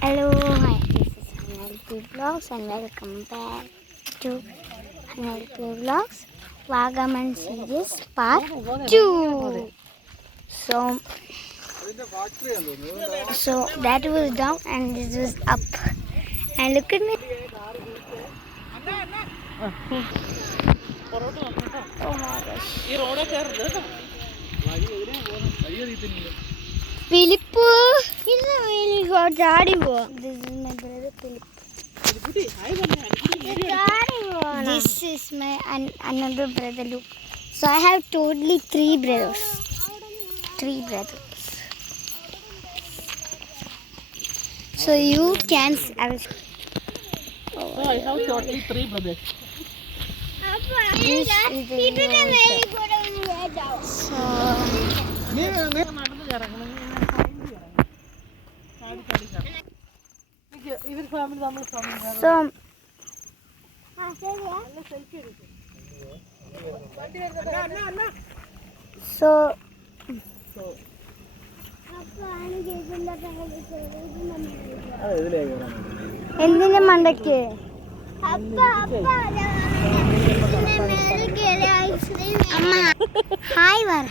Hello, hi, this is NLP Vlogs and welcome back to NLP Vlogs Vagaman series part 2. So that was down and this was up. And look at me. Oh my gosh. Philip, this is my brother Philip. This is my another brother Luke. So I have totally three brothers. So you can. So I have totally three brothers. This is the so. So എന്തിന്റെ മണ്ടയ്ക്ക് അമ്മ hi പറ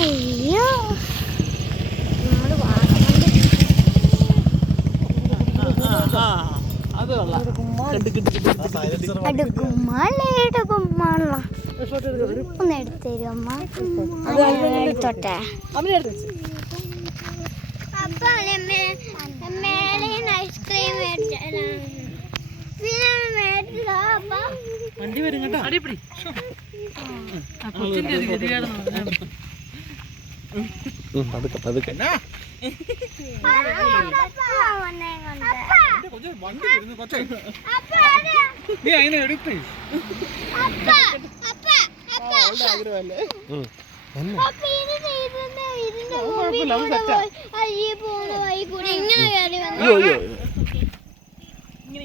അയ്യോ ഒന്ന് എടുത്തരും അമ്മ എടുത്തോട്ടെ ice cream വണ്ടി വരും കേട്ടോ അടിപൊളി നീ അതിനെ എടുത്ത്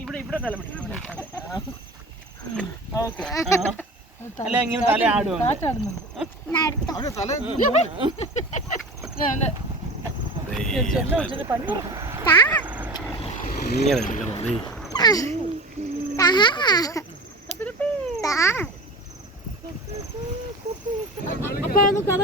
ഇവിടെ ഇവിടെ തല ഓക്കെ അല്ല ഇങ്ങനെ തല ആടും അപ്പൊ കഥ